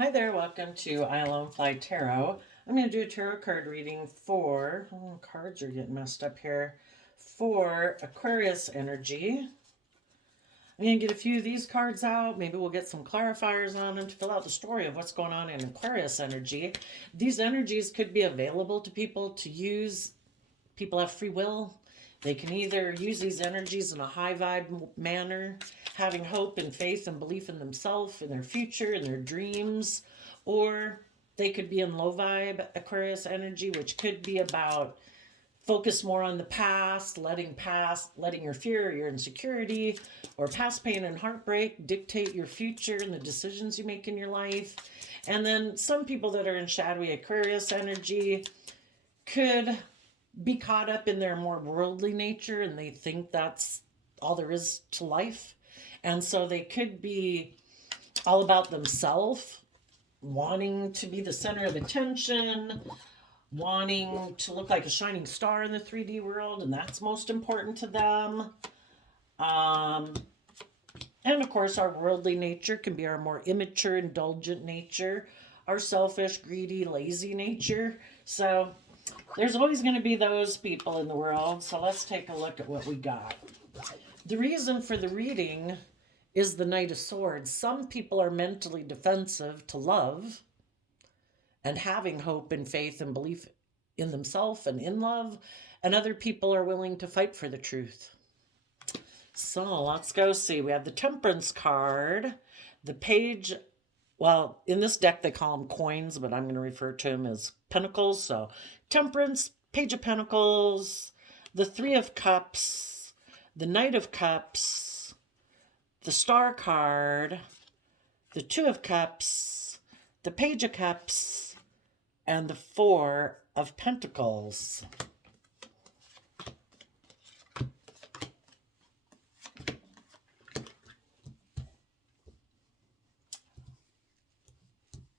Hi there, welcome to I Alone Fly Tarot. I'm going to do a tarot card reading for, cards are getting messed up here, for Aquarius energy. I'm going to get a few of these cards out. Maybe we'll get some clarifiers on them to fill out the story of what's going on in Aquarius energy. These energies could be available to people to use. People have free will. They can either use these energies in a high vibe manner, having hope and faith and belief in themselves, in their future, in their dreams, or they could be in low vibe Aquarius energy, which could be about focus more on the past, letting your fear, your insecurity, or past pain and heartbreak dictate your future and the decisions you make in your life. And then some people that are in shadowy Aquarius energy could be caught up in their more worldly nature and they think that's all there is to life. And so they could be all about themselves, wanting to be the center of attention, wanting to look like a shining star in the 3D world, and that's most important to them. And of course, our worldly nature can be our more immature, indulgent nature, our selfish, greedy, lazy nature. So there's always going to be those people in the world. So let's take a look at what we got. The reason for the reading is the Knight of Swords. Some people are mentally defensive to love and having hope and faith and belief in themselves and in love, and other people are willing to fight for the truth. So let's go see. We have the Temperance card, the Page. Well, in this deck they call them coins, but I'm going to refer to them as pentacles. So Temperance, Page of Pentacles, the Three of Cups, the Knight of Cups, the Star card, the Two of Cups, the Page of Cups, and the Four of Pentacles.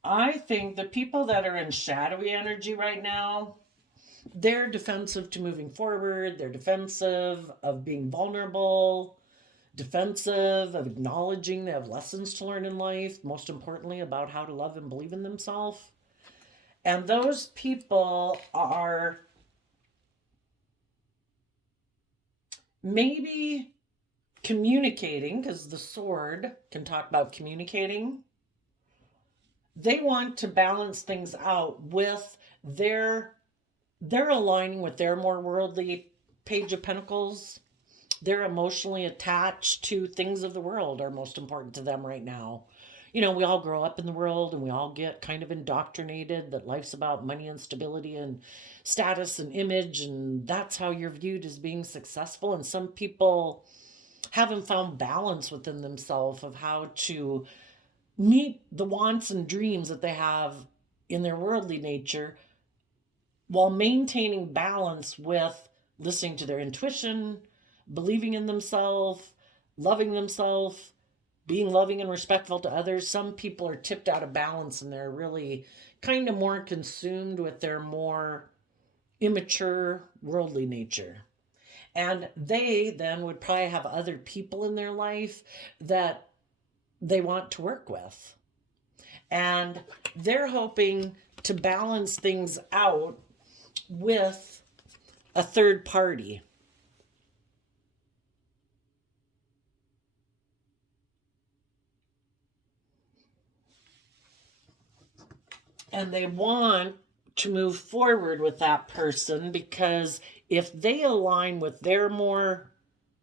I think the people that are in shadowy energy right now, they're defensive to moving forward. They're defensive of being vulnerable, defensive of acknowledging they have lessons to learn in life, most importantly, about how to love and believe in themselves. And those people are maybe communicating, because the sword can talk about communicating. They want to balance things out with they're aligning with their more worldly Page of Pentacles. They're emotionally attached to things of the world are most important to them right now. You know, we all grow up in the world and we all get kind of indoctrinated that life's about money and stability and status and image, and that's how you're viewed as being successful. And some people haven't found balance within themselves of how to meet the wants and dreams that they have in their worldly nature while maintaining balance with listening to their intuition, believing in themselves, loving themselves, being loving and respectful to others. Some people are tipped out of balance and they're really kind of more consumed with their more immature worldly nature. And they then would probably have other people in their life that they want to work with. And they're hoping to balance things out with a third party. And they want to move forward with that person because if they align with their more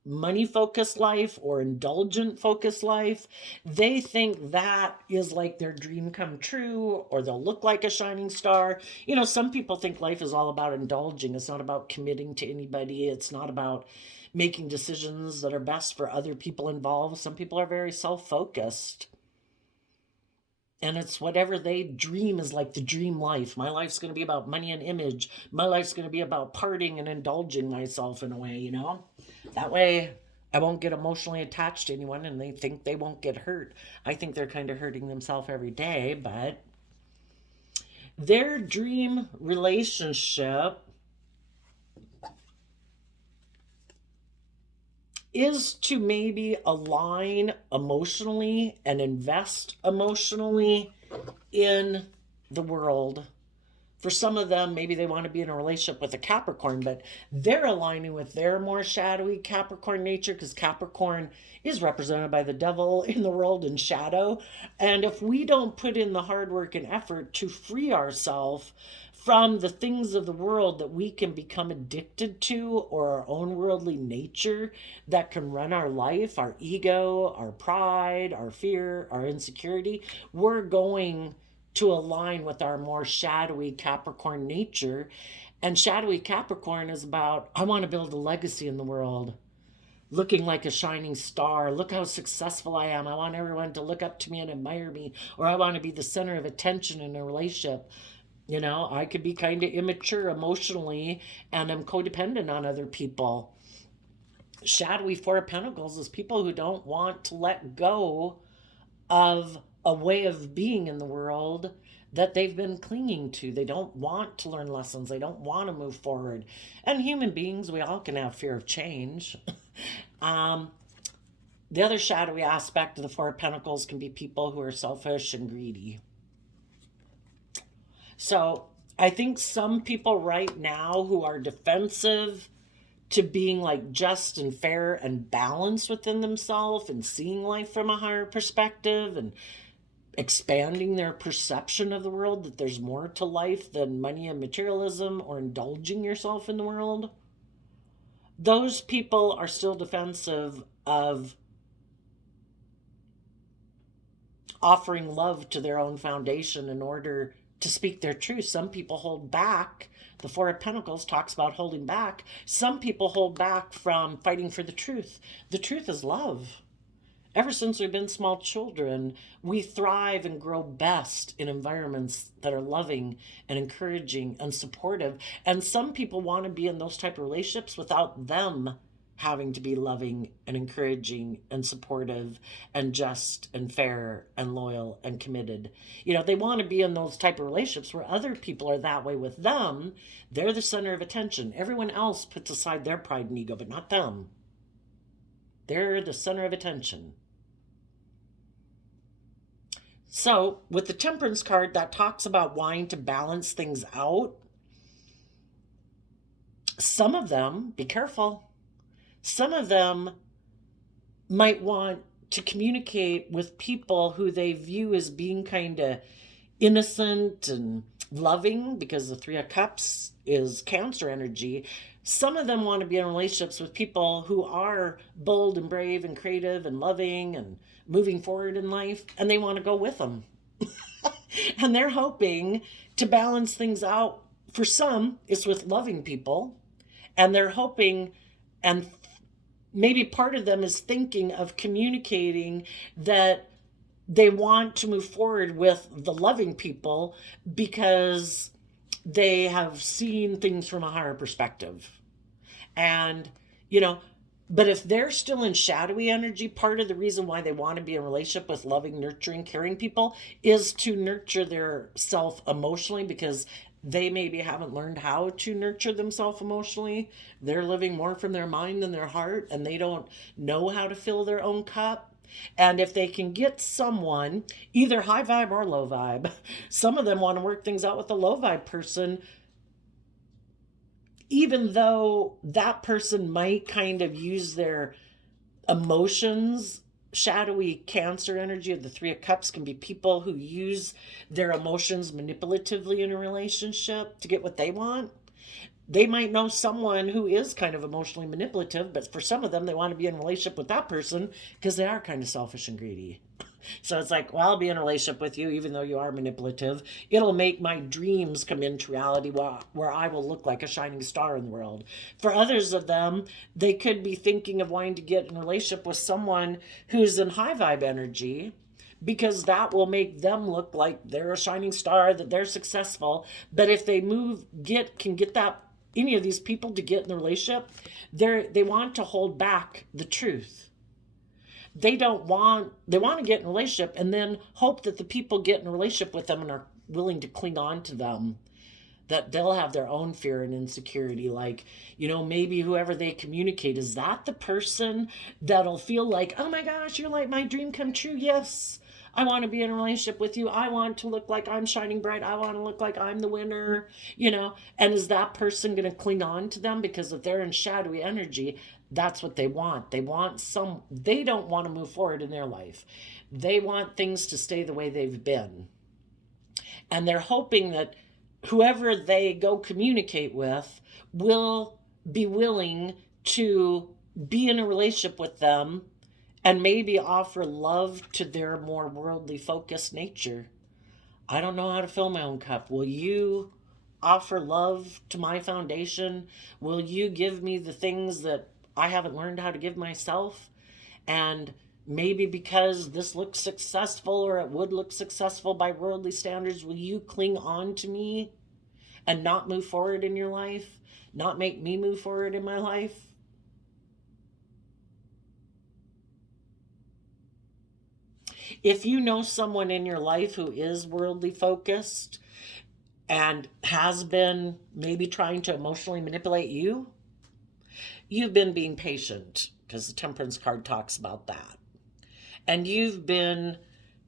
money focused life or indulgent focused life, they think that is like their dream come true, or they'll look like a shining star. You know, some people think life is all about indulging. It's not about committing to anybody. It's not about making decisions that are best for other people involved. Some people are very self-focused. And it's whatever they dream is like the dream life. My life's going to be about money and image. My life's going to be about partying and indulging myself in a way, you know? That way I won't get emotionally attached to anyone and they think they won't get hurt. I think they're kind of hurting themselves every day, but their dream relationship is to maybe align emotionally and invest emotionally in the world. For some of them, maybe they want to be in a relationship with a Capricorn, but they're aligning with their more shadowy Capricorn nature, because Capricorn is represented by the devil in the world in shadow. And if we don't put in the hard work and effort to free ourselves from the things of the world that we can become addicted to, or our own worldly nature that can run our life, our ego, our pride, our fear, our insecurity, we're going to align with our more shadowy Capricorn nature. And shadowy Capricorn is about, I want to build a legacy in the world, looking like a shining star. Look how successful I am. I want everyone to look up to me and admire me, or I want to be the center of attention in a relationship. You know, I could be kind of immature emotionally and I'm codependent on other people. Shadowy Four of Pentacles is people who don't want to let go of a way of being in the world that they've been clinging to. They don't want to learn lessons. They don't want to move forward. And human beings, we all can have fear of change. The other shadowy aspect of the Four of Pentacles can be people who are selfish and greedy. So I think some people right now who are defensive to being like just and fair and balanced within themselves and seeing life from a higher perspective and expanding their perception of the world, that there's more to life than money and materialism or indulging yourself in the world. Those people are still defensive of offering love to their own foundation in order to speak their truth. Some people hold back. The Four of Pentacles talks about holding back. Some people hold back from fighting for the truth. The truth is love. Ever since we've been small children, we thrive and grow best in environments that are loving and encouraging and supportive. And some people want to be in those type of relationships without them having to be loving and encouraging and supportive and just and fair and loyal and committed. You know, they want to be in those type of relationships where other people are that way with them. They're the center of attention. Everyone else puts aside their pride and ego, but not them. They're the center of attention. So with the Temperance card, that talks about wanting to balance things out. Some of them, be careful, some of them might want to communicate with people who they view as being kind of innocent and loving, because the Three of Cups is Cancer energy. Some of them want to be in relationships with people who are bold and brave and creative and loving and moving forward in life, and they want to go with them. And they're hoping to balance things out. For some, it's with loving people, and they're hoping, and maybe part of them is thinking of communicating that they want to move forward with the loving people because they have seen things from a higher perspective. And, you know, but if they're still in shadowy energy, part of the reason why they want to be in a relationship with loving, nurturing, caring people is to nurture their self emotionally, because they maybe haven't learned how to nurture themselves emotionally. They're living more from their mind than their heart, and they don't know how to fill their own cup. And if they can get someone, either high vibe or low vibe, some of them want to work things out with a low vibe person, even though that person might kind of use their emotions. Shadowy Cancer energy of the Three of Cups can be people who use their emotions manipulatively in a relationship to get what they want. They might know someone who is kind of emotionally manipulative, but for some of them, they want to be in a relationship with that person because they are kind of selfish and greedy. So it's like, well, I'll be in a relationship with you even though you are manipulative. It'll make my dreams come into reality where I will look like a shining star in the world. For others of them, they could be thinking of wanting to get in a relationship with someone who's in high vibe energy, because that will make them look like they're a shining star, that they're successful. But if they can get that, any of these people to get in the relationship, they want to hold back the truth. They want to get in a relationship and then hope that the people get in a relationship with them and are willing to cling on to them, that they'll have their own fear and insecurity. Like, you know, maybe whoever they communicate, is that the person that'll feel like, oh my gosh, you're like my dream come true. Yes, I want to be in a relationship with you. I want to look like I'm shining bright. I want to look like I'm the winner, you know. And is that person going to cling on to them? Because if they're in shadowy energy, that's what they want. They don't want to move forward in their life. They want things to stay the way they've been. And they're hoping that whoever they go communicate with will be willing to be in a relationship with them and maybe offer love to their more worldly focused nature. I don't know how to fill my own cup. Will you offer love to my foundation? Will you give me the things that I haven't learned how to give myself? And maybe because this looks successful, or it would look successful by worldly standards, will you cling on to me and not move forward in your life? Not make me move forward in my life? If you know someone in your life who is worldly focused and has been maybe trying to emotionally manipulate you, you've been being patient, because the Temperance card talks about that. And you've been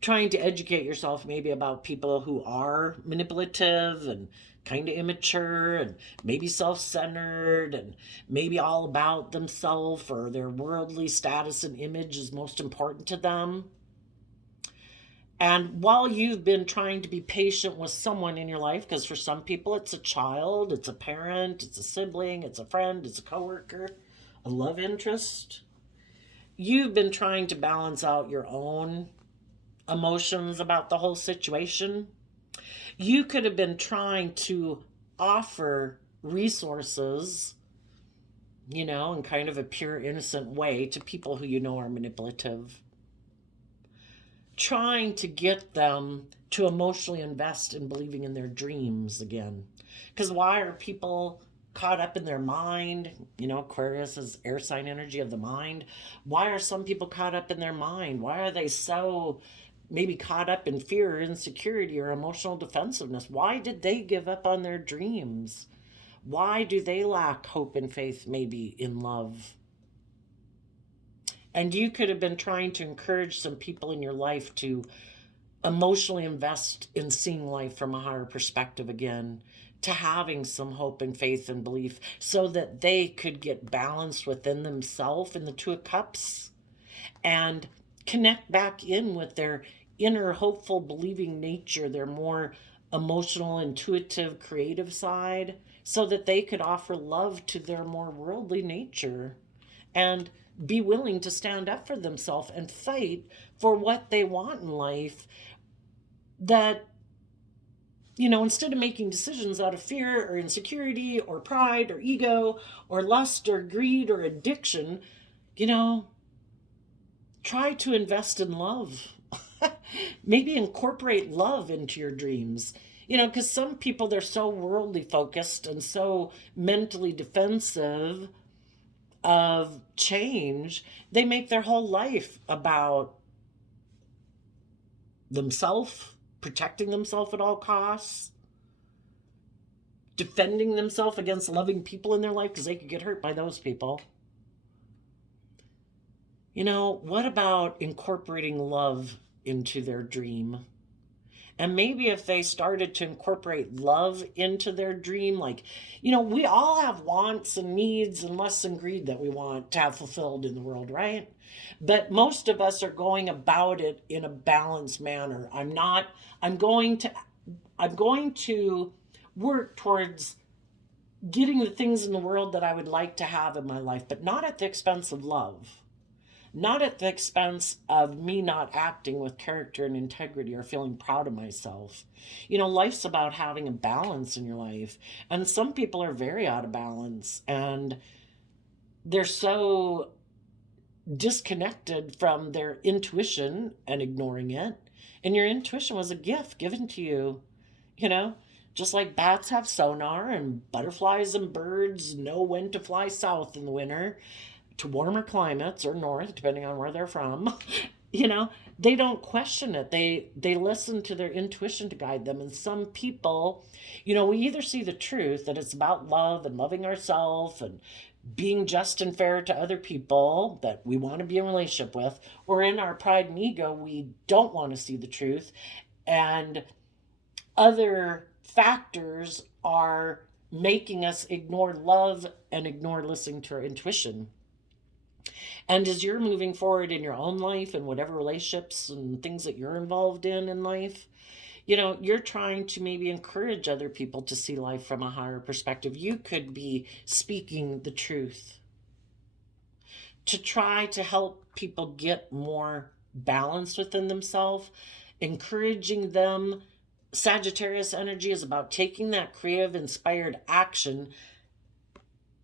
trying to educate yourself maybe about people who are manipulative and kind of immature and maybe self-centered and maybe all about themselves, or their worldly status and image is most important to them. And while you've been trying to be patient with someone in your life, because for some people it's a child, it's a parent, it's a sibling, it's a friend, it's a coworker, a love interest, you've been trying to balance out your own emotions about the whole situation. You could have been trying to offer resources, you know, in kind of a pure, innocent way to people who you know are manipulative, trying to get them to emotionally invest in believing in their dreams again. Because why are people caught up in their mind? You know, Aquarius is air sign energy of the mind. Why are some people caught up in their mind? Why are they so maybe caught up in fear or insecurity or emotional defensiveness? Why did they give up on their dreams? Why do they lack hope and faith maybe in love? And you could have been trying to encourage some people in your life to emotionally invest in seeing life from a higher perspective again, to having some hope and faith and belief, so that they could get balanced within themselves in the Two of Cups and connect back in with their inner hopeful believing nature, their more emotional, intuitive, creative side, so that they could offer love to their more worldly nature and be willing to stand up for themselves and fight for what they want in life. That, you know, instead of making decisions out of fear or insecurity or pride or ego or lust or greed or addiction, you know, try to invest in love. Maybe incorporate love into your dreams. You know, because some people, they're so worldly focused and so mentally defensive of change, they make their whole life about themselves, protecting themselves at all costs, defending themselves against loving people in their life because they could get hurt by those people. You know, what about incorporating love into their dream? And maybe if they started to incorporate love into their dream, like, you know, we all have wants and needs and lusts and greed that we want to have fulfilled in the world, right? But most of us are going about it in a balanced manner. I'm going to work towards getting the things in the world that I would like to have in my life, but not at the expense of love. Not at the expense of me not acting with character and integrity or feeling proud of myself. You know, life's about having a balance in your life. And some people are very out of balance and they're so disconnected from their intuition and ignoring it. And your intuition was a gift given to you, you know, just like bats have sonar and butterflies and birds know when to fly south in the winter to warmer climates, or north, depending on where they're from. You know, they don't question it. They listen to their intuition to guide them. And some people, you know, we either see the truth that it's about love and loving ourselves and being just and fair to other people that we want to be in a relationship with, or in our pride and ego, we don't want to see the truth. And other factors are making us ignore love and ignore listening to our intuition. And as you're moving forward in your own life and whatever relationships and things that you're involved in life, you're trying to maybe encourage other people to see life from a higher perspective. You could be speaking the truth to try to help people get more balance within themselves, encouraging them. Sagittarius energy is about taking that creative, inspired action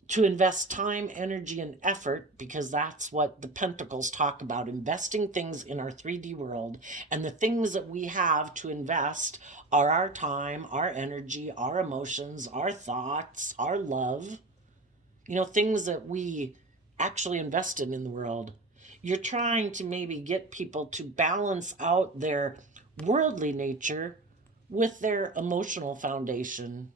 to invest time, energy, and effort, because that's what the Pentacles talk about, investing things in our 3D world. And the things that we have to invest are our time, our energy, our emotions, our thoughts, our love, things that we actually invest in the world. You're trying to maybe get people to balance out their worldly nature with their emotional foundation.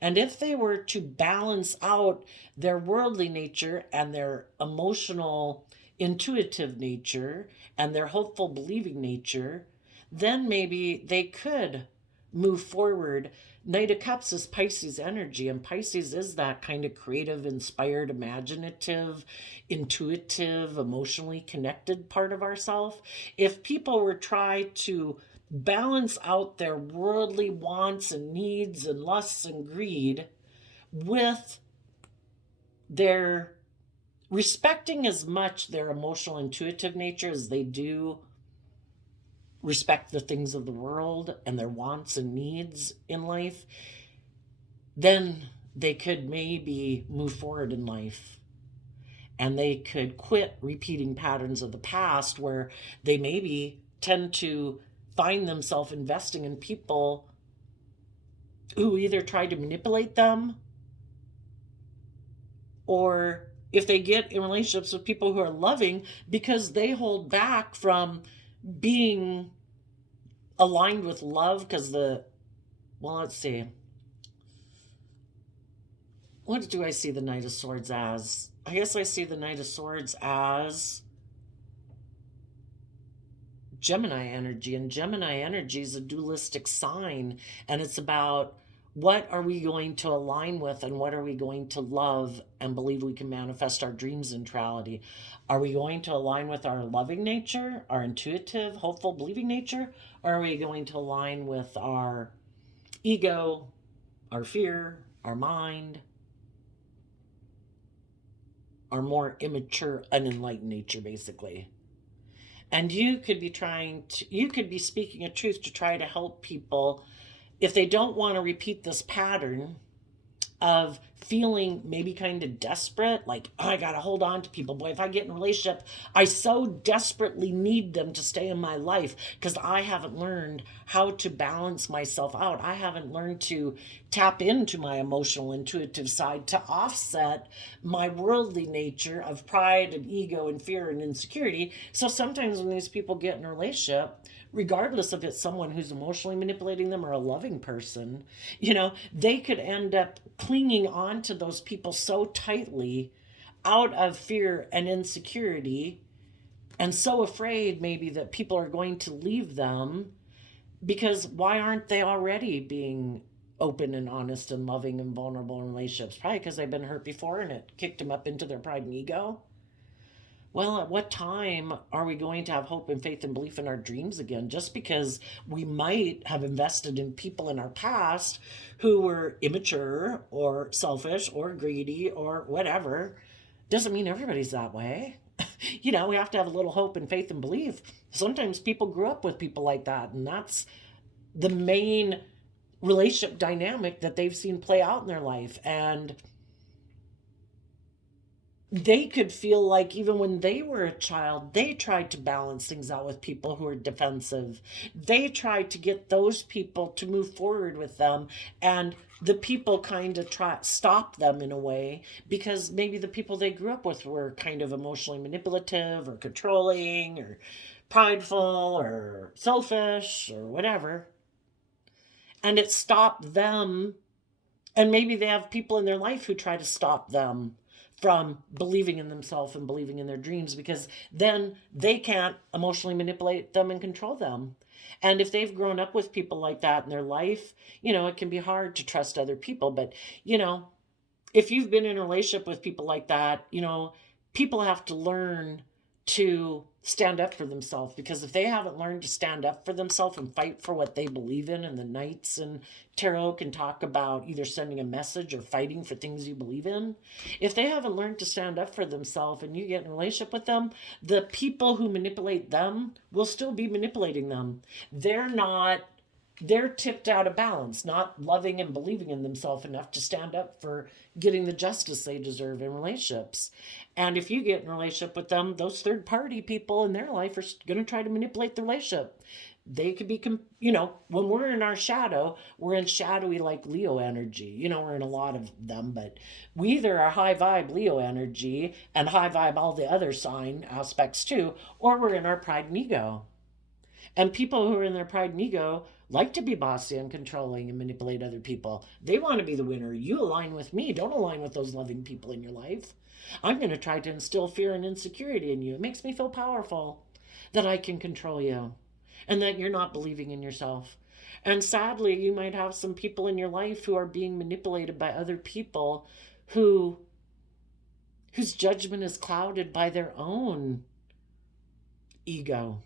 And if they were to balance out their worldly nature and their emotional, intuitive nature and their hopeful, believing nature, then maybe they could move forward. Knight of Cups is Pisces energy, and Pisces is that kind of creative, inspired, imaginative, intuitive, emotionally connected part of ourselves. If people were try to balance out their worldly wants and needs and lusts and greed with their respecting as much their emotional, intuitive nature as they do respect the things of the world and their wants and needs in life, then they could maybe move forward in life. And they could quit repeating patterns of the past where they maybe tend to find themselves investing in people who either try to manipulate them, or if they get in relationships with people who are loving, because they hold back from being aligned with love. Because let's see, what do I see the Knight of Swords as? I guess I see the Knight of Swords as Gemini energy, and Gemini energy is a dualistic sign, and it's about what are we going to align with and what are we going to love and believe we can manifest our dreams in reality. Are we going to align with our loving nature, our intuitive, hopeful, believing nature, or are we going to align with our ego, our fear, our mind, our more immature, unenlightened nature, basically? And you could be speaking a truth to try to help people if they don't want to repeat this pattern of feeling maybe kind of desperate, like, oh, I gotta hold on to people. Boy, if I get in a relationship, I so desperately need them to stay in my life because I haven't learned how to balance myself out. I haven't learned to tap into my emotional, intuitive side to offset my worldly nature of pride and ego and fear and insecurity. So sometimes when these people get in a relationship, regardless if it's someone who's emotionally manipulating them or a loving person, they could end up clinging on to those people so tightly out of fear and insecurity, and so afraid maybe that people are going to leave them, because why aren't they already being open and honest and loving and vulnerable in relationships? Probably because they've been hurt before and it kicked them up into their pride and ego. Well, at what time are we going to have hope and faith and belief in our dreams again? Just because we might have invested in people in our past who were immature or selfish or greedy or whatever, doesn't mean everybody's that way. We have to have a little hope and faith and belief. Sometimes people grew up with people like that, and that's the main relationship dynamic that they've seen play out in their life. And they could feel like even when they were a child, they tried to balance things out with people who were defensive. They tried to get those people to move forward with them, and the people kind of stop them in a way because maybe the people they grew up with were kind of emotionally manipulative or controlling or prideful or selfish or whatever. And it stopped them, and maybe they have people in their life who try to stop them from believing in themselves and believing in their dreams, because then they can't emotionally manipulate them and control them. And if they've grown up with people like that in their life, it can be hard to trust other people. But, if you've been in a relationship with people like that, people have to learn to stand up for themselves, because if they haven't learned to stand up for themselves and fight for what they believe in, and the Knights and Tarot can talk about either sending a message or fighting for things you believe in. If they haven't learned to stand up for themselves and you get in a relationship with them, the people who manipulate them will still be manipulating them. They're tipped out of balance, not loving and believing in themselves enough to stand up for getting the justice they deserve in relationships. And if you get in a relationship with them, those third party people in their life are going to try to manipulate the relationship. They could be, when we're in our shadow, we're in shadowy like Leo energy. We're in a lot of them, but we either are high vibe Leo energy and high vibe all the other sign aspects too, or we're in our pride and ego. And people who are in their pride and ego like to be bossy and controlling and manipulate other people. They want to be the winner. You align with me. Don't align with those loving people in your life. I'm going to try to instill fear and insecurity in you. It makes me feel powerful that I can control you and that you're not believing in yourself. And sadly, you might have some people in your life who are being manipulated by other people whose judgment is clouded by their own ego,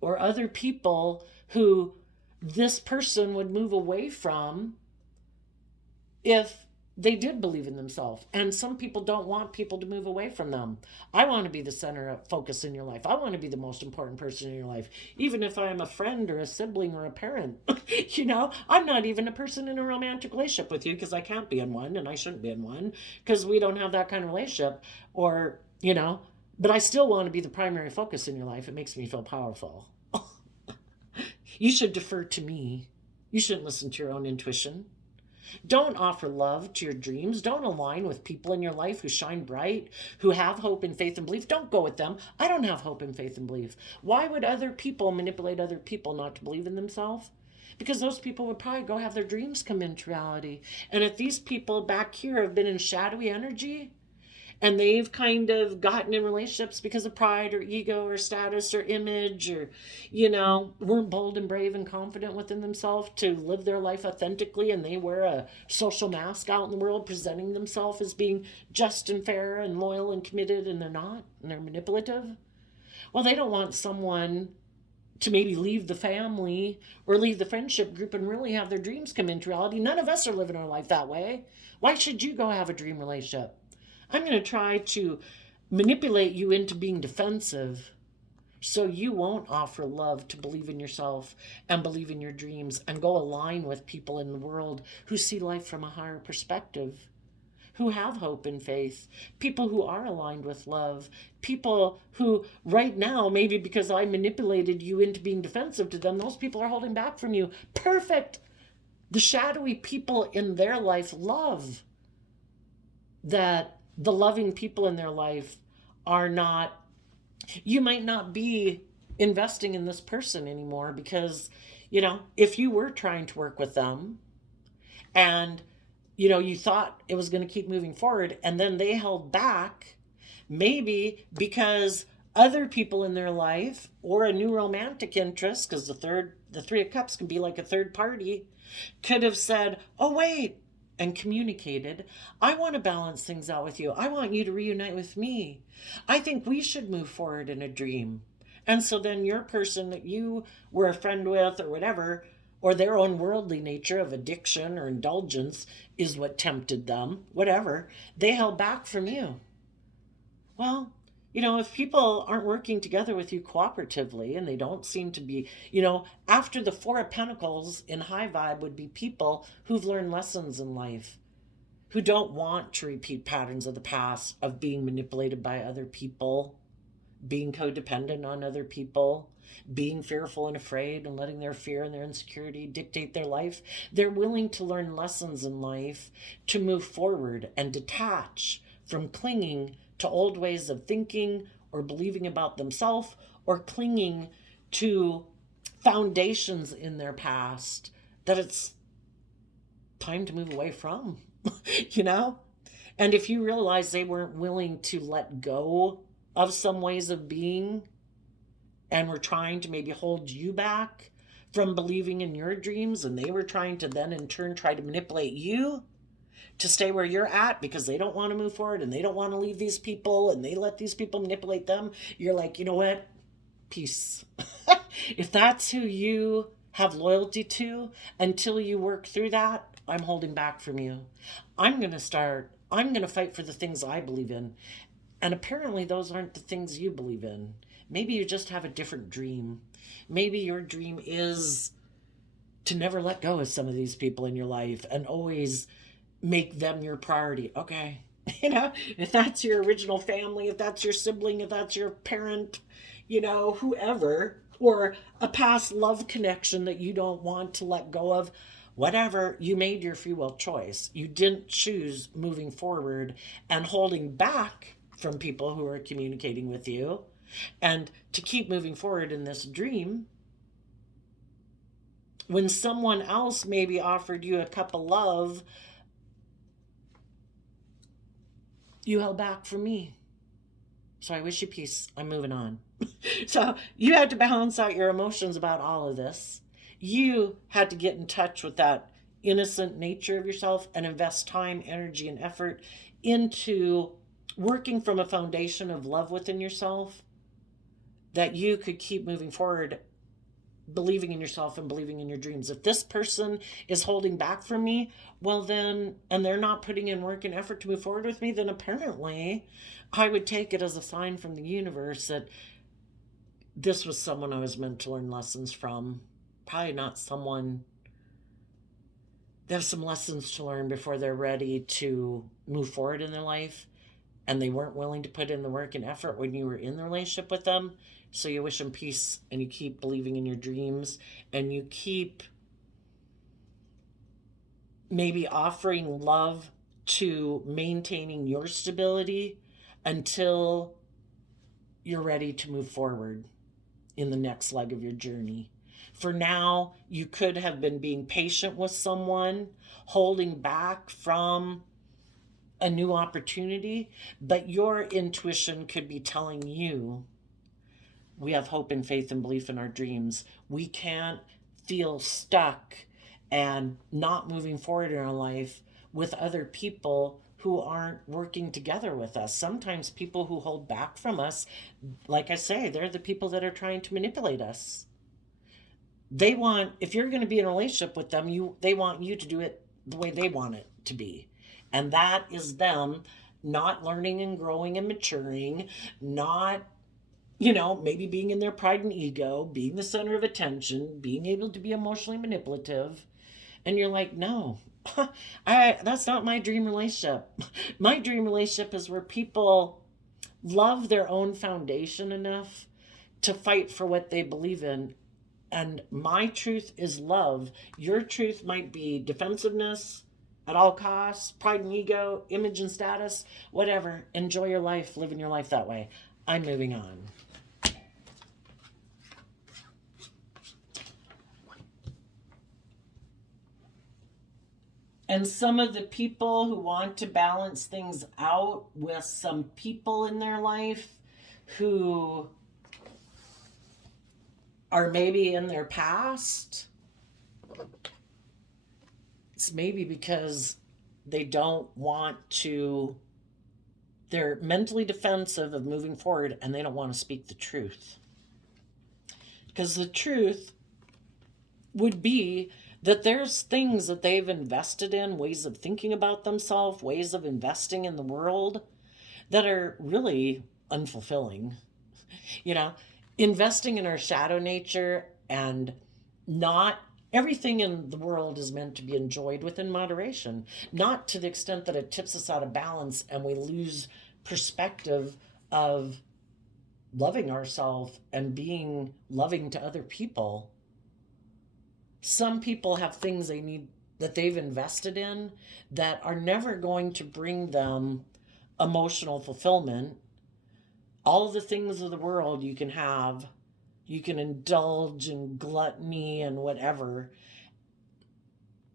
or other people who this person would move away from if they did believe in themselves. And some people don't want people to move away from them. I want to be the center of focus in your life. I want to be the most important person in your life, even if I'm a friend or a sibling or a parent. I'm not even a person in a romantic relationship with you, because I can't be in one, and I shouldn't be in one, because we don't have that kind of relationship. Or, but I still want to be the primary focus in your life. It makes me feel powerful. You should defer to me. You shouldn't listen to your own intuition. Don't offer love to your dreams. Don't align with people in your life who shine bright, who have hope and faith and belief. Don't go with them. I don't have hope and faith and belief. Why would other people manipulate other people not to believe in themselves? Because those people would probably go have their dreams come into reality. And if these people back here have been in shadowy energy, and they've kind of gotten in relationships because of pride or ego or status or image, or, weren't bold and brave and confident within themselves to live their life authentically, and they wear a social mask out in the world presenting themselves as being just and fair and loyal and committed, and they're not, and they're manipulative. Well, they don't want someone to maybe leave the family or leave the friendship group and really have their dreams come into reality. None of us are living our life that way. Why should you go have a dream relationship? I'm going to try to manipulate you into being defensive so you won't offer love to believe in yourself and believe in your dreams and go align with people in the world who see life from a higher perspective, who have hope and faith, people who are aligned with love, people who right now, maybe because I manipulated you into being defensive to them, those people are holding back from you. Perfect. The shadowy people in their life love that the loving people in their life are not, you might not be investing in this person anymore, because, if you were trying to work with them and, you thought it was going to keep moving forward, and then they held back, maybe because other people in their life or a new romantic interest, because the Three of Cups can be like a third party, could have said, oh, wait, and communicated, I want to balance things out with you. I want you to reunite with me. I think we should move forward in a dream. And so then your person that you were a friend with or whatever, or their own worldly nature of addiction or indulgence is what tempted them, whatever, they held back from you. Well, if people aren't working together with you cooperatively, and they don't seem to be, after the Four of Pentacles in high vibe would be people who've learned lessons in life, who don't want to repeat patterns of the past of being manipulated by other people, being codependent on other people, being fearful and afraid and letting their fear and their insecurity dictate their life. They're willing to learn lessons in life to move forward and detach from clinging to old ways of thinking or believing about themselves, or clinging to foundations in their past that it's time to move away from, And if you realize they weren't willing to let go of some ways of being and were trying to maybe hold you back from believing in your dreams, and they were trying to then in turn try to manipulate you to stay where you're at because they don't want to move forward and they don't want to leave these people and they let these people manipulate them, you're like, you know what? Peace. If that's who you have loyalty to, until you work through that, I'm holding back from you. I'm going to fight for the things I believe in. And apparently, those aren't the things you believe in. Maybe you just have a different dream. Maybe your dream is to never let go of some of these people in your life and always make them your priority. Okay. If that's your original family, if that's your sibling, if that's your parent, whoever, or a past love connection that you don't want to let go of, whatever, you made your free will choice. You didn't choose moving forward and holding back from people who are communicating with you and to keep moving forward in this dream when someone else maybe offered you a cup of love. You held back from me. So I wish you peace. I'm moving on. So you had to balance out your emotions about all of this. You had to get in touch with that innocent nature of yourself and invest time, energy, and effort into working from a foundation of love within yourself that you could keep moving forward, believing in yourself and believing in your dreams. If this person is holding back from me, well then, and they're not putting in work and effort to move forward with me, then apparently I would take it as a sign from the universe that this was someone I was meant to learn lessons from. Probably not someone. They have some lessons to learn before they're ready to move forward in their life, and they weren't willing to put in the work and effort when you were in the relationship with them. So you wish them peace, and you keep believing in your dreams, and you keep maybe offering love to maintaining your stability until you're ready to move forward in the next leg of your journey. For now, you could have been being patient with someone, holding back from a new opportunity, but your intuition could be telling you, we have hope and faith and belief in our dreams. We can't feel stuck and not moving forward in our life with other people who aren't working together with us. Sometimes people who hold back from us, like I say, they're the people that are trying to manipulate us. They want, if you're going to be in a relationship with them, they want you to do it the way they want it to be. And that is them not learning and growing and maturing, not, maybe being in their pride and ego, being the center of attention, being able to be emotionally manipulative. And you're like, no, that's not my dream relationship. My dream relationship is where people love their own foundation enough to fight for what they believe in. And my truth is love. Your truth might be defensiveness at all costs, pride and ego, image and status, whatever. Enjoy your life, living your life that way. I'm moving on. And some of the people who want to balance things out with some people in their life who are maybe in their past, it's maybe because they don't want to, they're mentally defensive of moving forward and they don't want to speak the truth. Because the truth would be that there's things that they've invested in, ways of thinking about themselves, ways of investing in the world that are really unfulfilling. Investing in our shadow nature, and not everything in the world is meant to be enjoyed within moderation, not to the extent that it tips us out of balance and we lose perspective of loving ourselves and being loving to other people. Some people have things they need that they've invested in that are never going to bring them emotional fulfillment. All of the things of the world you can have, you can indulge in gluttony and whatever.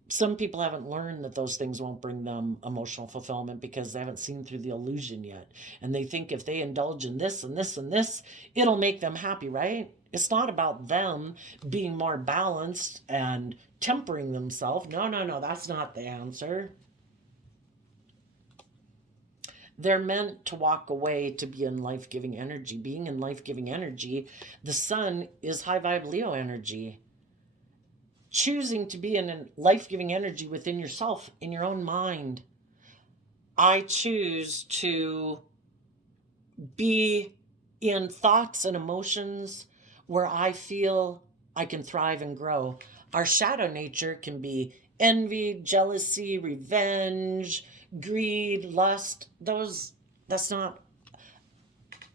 Some people haven't learned that those things won't bring them emotional fulfillment because they haven't seen through the illusion yet. And they think if they indulge in this and this and this, it'll make them happy, right? It's not about them being more balanced and tempering themselves. No, no, no, that's not the answer. They're meant to walk away to be in life giving energy. Being in life giving energy, the sun is high vibe Leo energy. Choosing to be in a life giving energy within yourself, in your own mind. I choose to be in thoughts and emotions where I feel I can thrive and grow. Our shadow nature can be envy, jealousy, revenge, greed, lust. That's not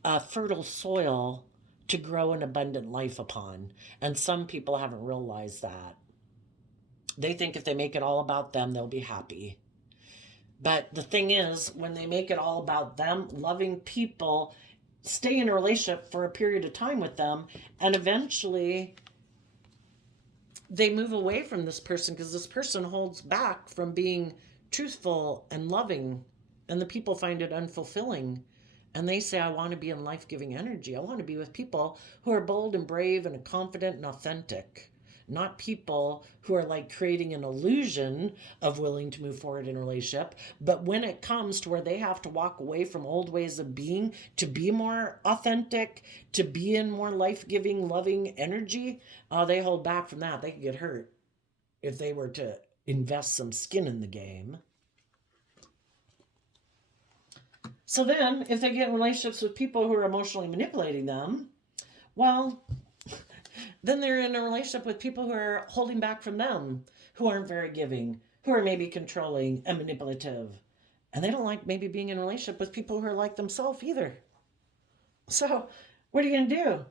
a fertile soil to grow an abundant life upon. And some people haven't realized that. They think if they make it all about them, they'll be happy. But the thing is, when they make it all about them, loving people stay in a relationship for a period of time with them, and eventually they move away from this person because this person holds back from being truthful and loving, and the people find it unfulfilling. And they say, I want to be in life giving energy. I want to be with people who are bold and brave and confident and authentic. Not people who are like creating an illusion of willing to move forward in a relationship. But when it comes to where they have to walk away from old ways of being to be more authentic, to be in more life giving, loving energy, they hold back from that. They could get hurt if they were to invest some skin in the game. So then, if they get in relationships with people who are emotionally manipulating them, well, then they're in a relationship with people who are holding back from them, who aren't very giving, who are maybe controlling and manipulative. And they don't like maybe being in a relationship with people who are like themselves either. So, what are you going to do?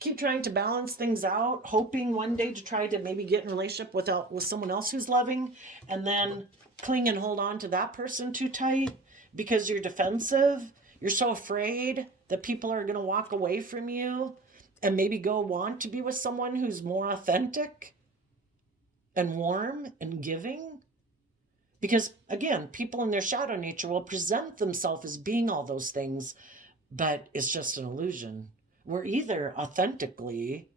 Keep trying to balance things out, hoping one day to try to maybe get in a relationship with someone else who's loving, and then cling and hold on to that person too tight because you're defensive. You're so afraid that people are going to walk away from you and maybe go want to be with someone who's more authentic and warm and giving. Because again, people in their shadow nature will present themselves as being all those things, but it's just an illusion. We're either authentically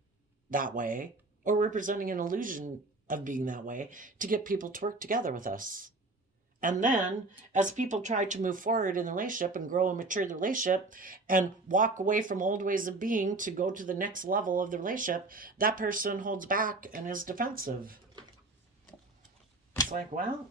that way or we're presenting an illusion of being that way to get people to work together with us. And then, as people try to move forward in the relationship and grow and mature the relationship and walk away from old ways of being to go to the next level of the relationship, that person holds back and is defensive. It's like, well,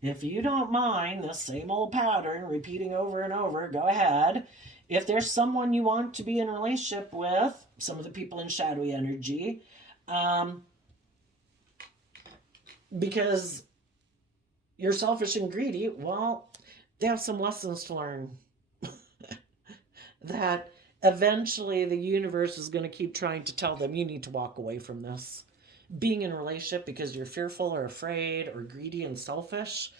if you don't mind the same old pattern repeating over and over, go ahead. If there's someone you want to be in a relationship with, some of the people in shadowy energy, because you're selfish and greedy, well, they have some lessons to learn. That eventually the universe is going to keep trying to tell them, you need to walk away from this. Being in a relationship because you're fearful or afraid or greedy and selfish,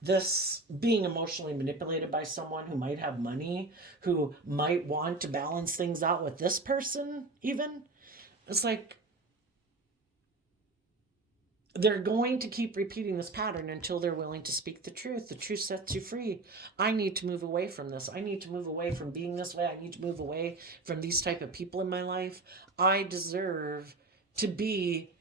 this being emotionally manipulated by someone who might have money, who might want to balance things out with this person even, it's like they're going to keep repeating this pattern until they're willing to speak the truth. The truth sets you free. I need to move away from this. I need to move away from being this way. I need to move away from these type of people in my life. I deserve to be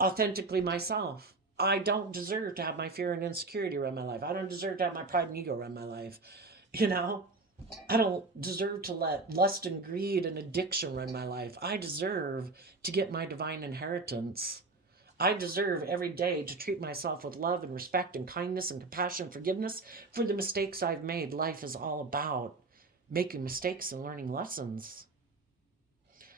authentically myself. I don't deserve to have my fear and insecurity run my life. I don't deserve to have my pride and ego run my life. You know, I don't deserve to let lust and greed and addiction run my life. I deserve to get my divine inheritance. I deserve every day to treat myself with love and respect and kindness and compassion and forgiveness for the mistakes I've made. Life is all about making mistakes and learning lessons.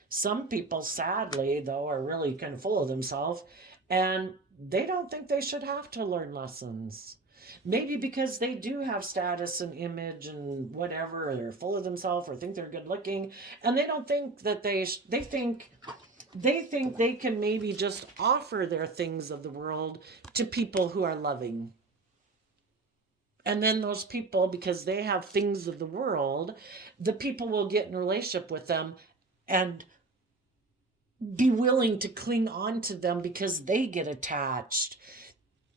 Some people, sadly, though, are really kind of full of themselves and they don't think they should have to learn lessons. Maybe because they do have status and image and whatever, or they're full of themselves or think they're good looking, and they don't think that they think they can maybe just offer their things of the world to people who are loving. And then those people, because they have things of the world, the people will get in a relationship with them and be willing to cling on to them because they get attached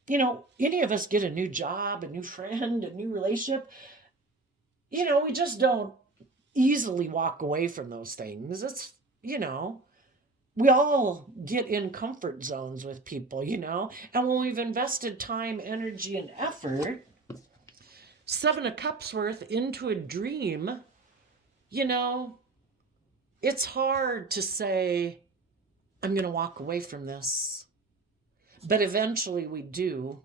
any of us get a new job, a new friend, a new relationship, we just don't easily walk away from those things. We all get in comfort zones with people, and when we've invested time, energy, and effort, 7 of Cups worth into a dream, you know, it's hard to say, I'm going to walk away from this. But eventually we do,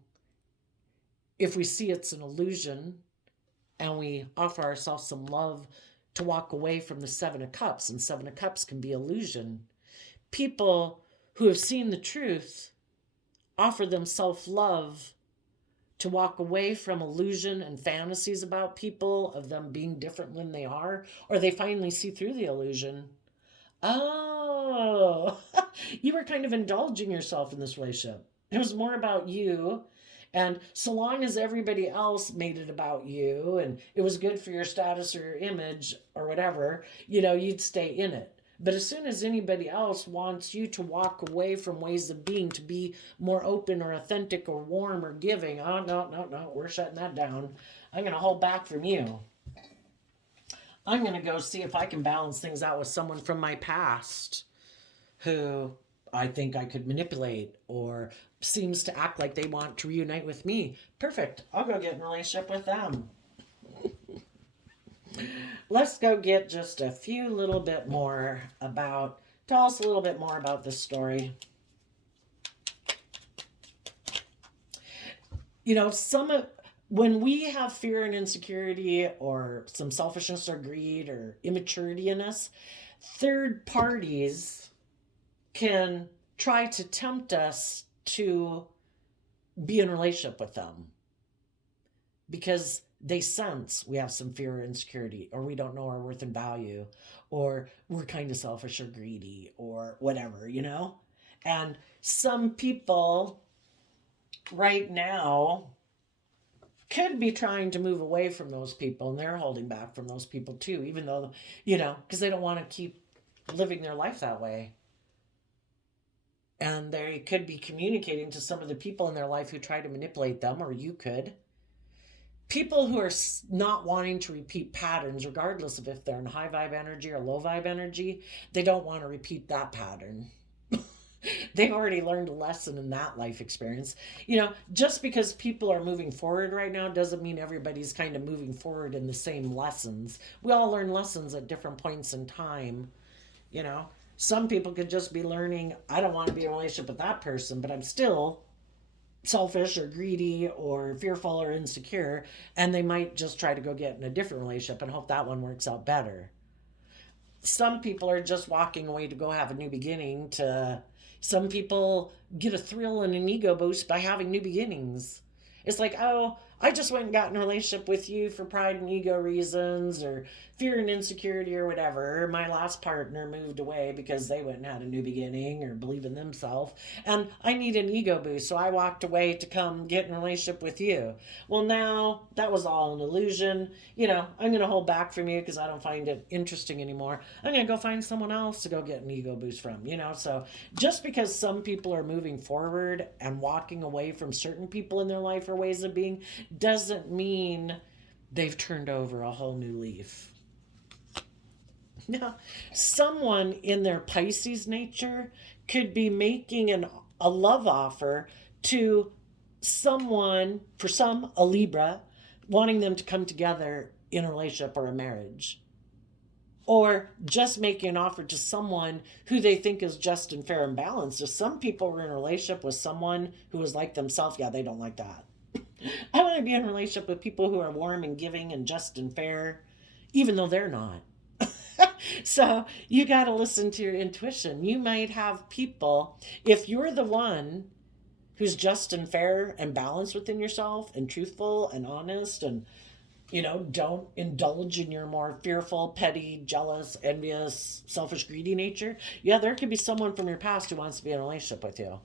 if we see it's an illusion and we offer ourselves some love to walk away from the 7 of Cups. And 7 of Cups can be illusion. People who have seen the truth offer themselves love to walk away from illusion and fantasies about people of them being different than they are, or they finally see through the illusion. Oh, you were kind of indulging yourself in this relationship. It was more about you. And so long as everybody else made it about you and it was good for your status or your image or whatever, you'd stay in it. But as soon as anybody else wants you to walk away from ways of being, to be more open or authentic or warm or giving, oh, no, we're shutting that down. I'm going to hold back from you. I'm going to go see if I can balance things out with someone from my past who I think I could manipulate or seems to act like they want to reunite with me. Perfect. I'll go get in a relationship with them. Let's go get just a few little bit more about, tell us a little bit more about this story. When we have fear and insecurity or some selfishness or greed or immaturity in us, third parties can try to tempt us to be in a relationship with them because they sense we have some fear or insecurity, or we don't know our worth and value, or we're kind of selfish or greedy or whatever, And some people right now could be trying to move away from those people, and they're holding back from those people too, even though, because they don't want to keep living their life that way. And they could be communicating to some of the people in their life who try to manipulate them, or you could. People who are not wanting to repeat patterns, regardless of if they're in high vibe energy or low vibe energy, they don't want to repeat that pattern. They've already learned a lesson in that life experience. Just because people are moving forward right now doesn't mean everybody's kind of moving forward in the same lessons. We all learn lessons at different points in time. Some people could just be learning, I don't want to be in a relationship with that person, but I'm still selfish or greedy or fearful or insecure, and they might just try to go get in a different relationship and hope that one works out better. Some people are just walking away to go have a new beginning. Some people get a thrill and an ego boost by having new beginnings. It's like, oh, I just went and got in a relationship with you for pride and ego reasons, or fear and insecurity, or whatever. My last partner moved away because they went and had a new beginning or believe in themselves. And I need an ego boost, so I walked away to come get in a relationship with you. Well, now that was all an illusion. I'm going to hold back from you because I don't find it interesting anymore. I'm going to go find someone else to go get an ego boost from, So just because some people are moving forward and walking away from certain people in their life or ways of being doesn't mean they've turned over a whole new leaf. Now, someone in their Pisces nature could be making a love offer to someone, for some, a Libra, wanting them to come together in a relationship or a marriage. Or just making an offer to someone who they think is just and fair and balanced. If some people were in a relationship with someone who was like themselves, yeah, they don't like that. I want to be in a relationship with people who are warm and giving and just and fair, even though they're not. So you got to listen to your intuition. You might have people, if you're the one who's just and fair and balanced within yourself and truthful and honest and, don't indulge in your more fearful, petty, jealous, envious, selfish, greedy nature. Yeah, there could be someone from your past who wants to be in a relationship with you.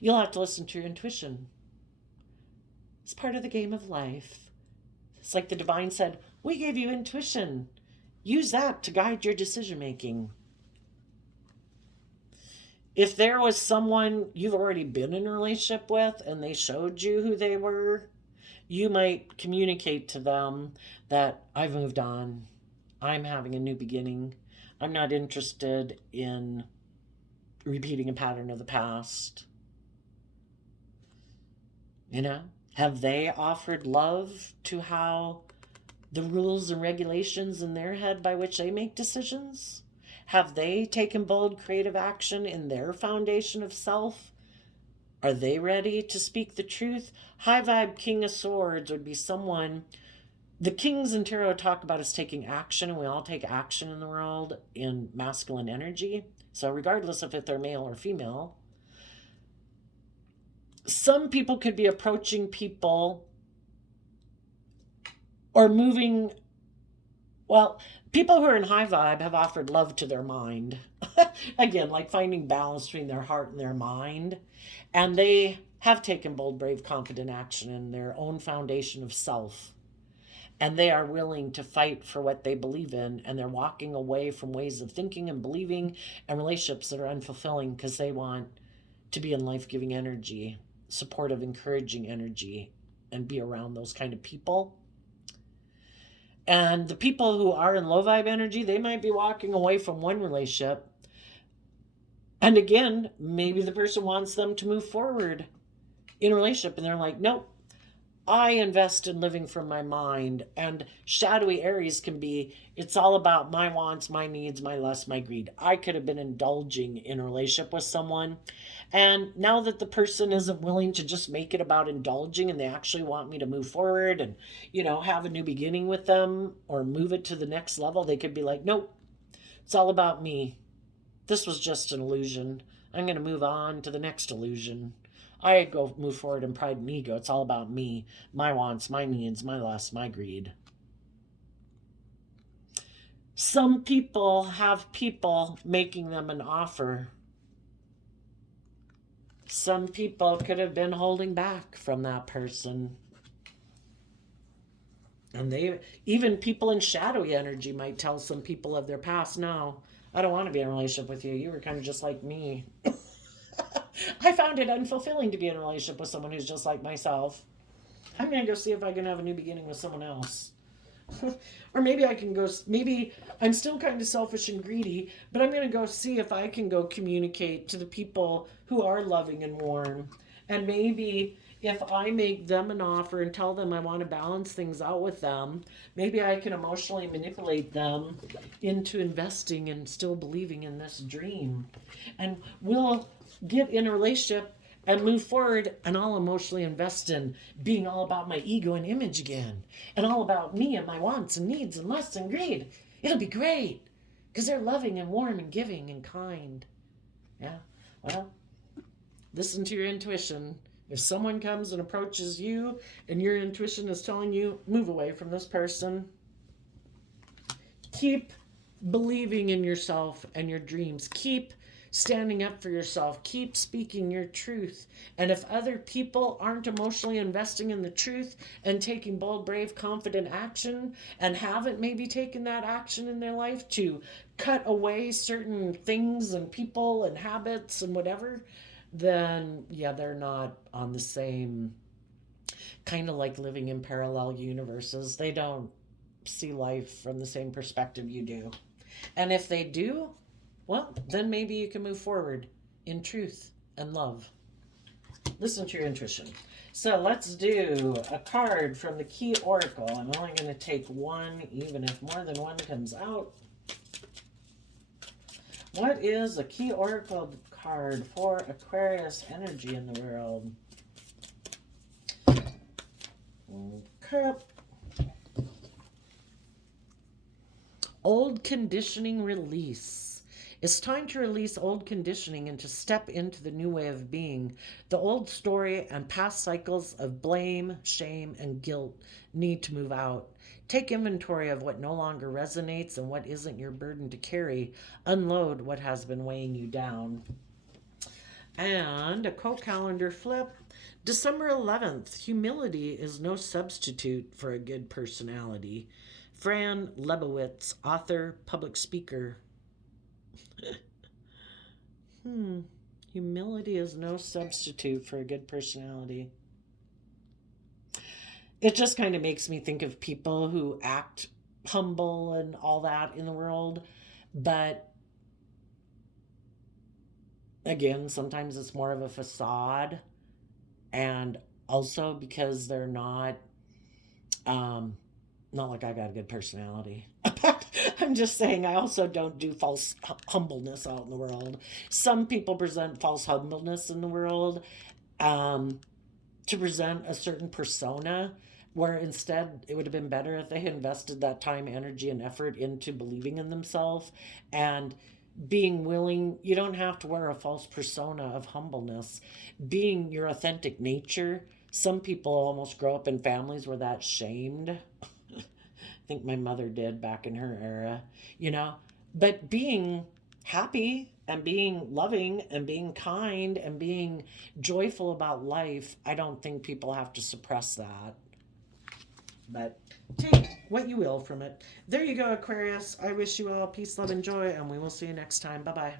You'll have to listen to your intuition. It's part of the game of life. It's like the divine said, we gave you intuition. Use that to guide your decision making. If there was someone you've already been in a relationship with and they showed you who they were, you might communicate to them that I've moved on. I'm having a new beginning. I'm not interested in repeating a pattern of the past. You know, have they offered love to how the rules and regulations in their head by which they make decisions? Have they taken bold creative action in their foundation of self? Are they ready to speak the truth? High vibe King of Swords would be someone. The kings in tarot talk about us taking action, and we all take action in the world in masculine energy. So, regardless of if they're male or female, some people could be approaching people or moving. Well, people who are in high vibe have offered love to their mind. Again, like finding balance between their heart and their mind. And they have taken bold, brave, confident action in their own foundation of self. And they are willing to fight for what they believe in. And they're walking away from ways of thinking and believing and relationships that are unfulfilling because they want to be in life-giving energy, supportive, encouraging energy, and be around those kind of people. And the people who are in low vibe energy, they might be walking away from one relationship. And again, maybe the person wants them to move forward in a relationship. And they're like, nope, I invest in living from my mind. And shadowy Aries can be, it's all about my wants, my needs, my lust, my greed. I could have been indulging in a relationship with someone. And now that the person isn't willing to just make it about indulging and they actually want me to move forward and, have a new beginning with them or move it to the next level, they could be like, nope, it's all about me. This was just an illusion. I'm going to move on to the next illusion. I go move forward in pride and ego. It's all about me, my wants, my needs, my lust, my greed. Some people have people making them an offer. Some people could have been holding back from that person. And even people in shadowy energy might tell some people of their past, no, I don't want to be in a relationship with you. You were kind of just like me. I found it unfulfilling to be in a relationship with someone who's just like myself. I'm going to go see if I can have a new beginning with someone else. Or maybe maybe I'm still kind of selfish and greedy, but I'm going to go see if I can go communicate to the people who are loving and warm. And maybe if I make them an offer and tell them I want to balance things out with them, maybe I can emotionally manipulate them into investing and still believing in this dream. And we'll get in a relationship and move forward, and I'll emotionally invest in being all about my ego and image again, and all about me and my wants and needs and lusts and greed. It'll be great because they're loving and warm and giving and kind. Yeah, well, listen to your intuition. If someone comes and approaches you and your intuition is telling you, move away from this person, keep believing in yourself and your dreams. Keep standing up for yourself. Keep speaking your truth. And if other people aren't emotionally investing in the truth and taking bold, brave, confident action and haven't maybe taken that action in their life to cut away certain things and people and habits and whatever, then yeah, they're not on the same, kind of like living in parallel universes. They don't see life from the same perspective you do. And if they do, well, then maybe you can move forward in truth and love. Listen to your intuition. So let's do a card from the Key Oracle. I'm only going to take one, even if more than one comes out. What is a Key Oracle card for Aquarius energy in the world? Okay. Old conditioning release. It's time to release old conditioning and to step into the new way of being. The old story and past cycles of blame, shame, and guilt need to move out. Take inventory of what no longer resonates and what isn't your burden to carry. Unload what has been weighing you down. And a co-calendar flip. December 11th, humility is no substitute for a good personality. Fran Lebowitz, author, public speaker. Humility is no substitute for a good personality. It just kind of makes me think of people who act humble and all that in the world, but again, sometimes it's more of a facade, and also because they're um not like I got a good personality. But I'm just saying I also don't do false humbleness out in the world. Some people present false humbleness in the world, um to present a certain persona, where instead it would have been better if they had invested that time, energy, and effort into believing in themselves and being willing. You don't have to wear a false persona of humbleness, being your authentic nature. Some people almost grow up in families where that's shamed. I think my mother did back in her era, you know. But being happy and being loving and being kind and being joyful about life, I don't think people have to suppress that. But take what you will from it. There you go, Aquarius. I wish you all peace, love, and joy, and we will see you next time. Bye bye.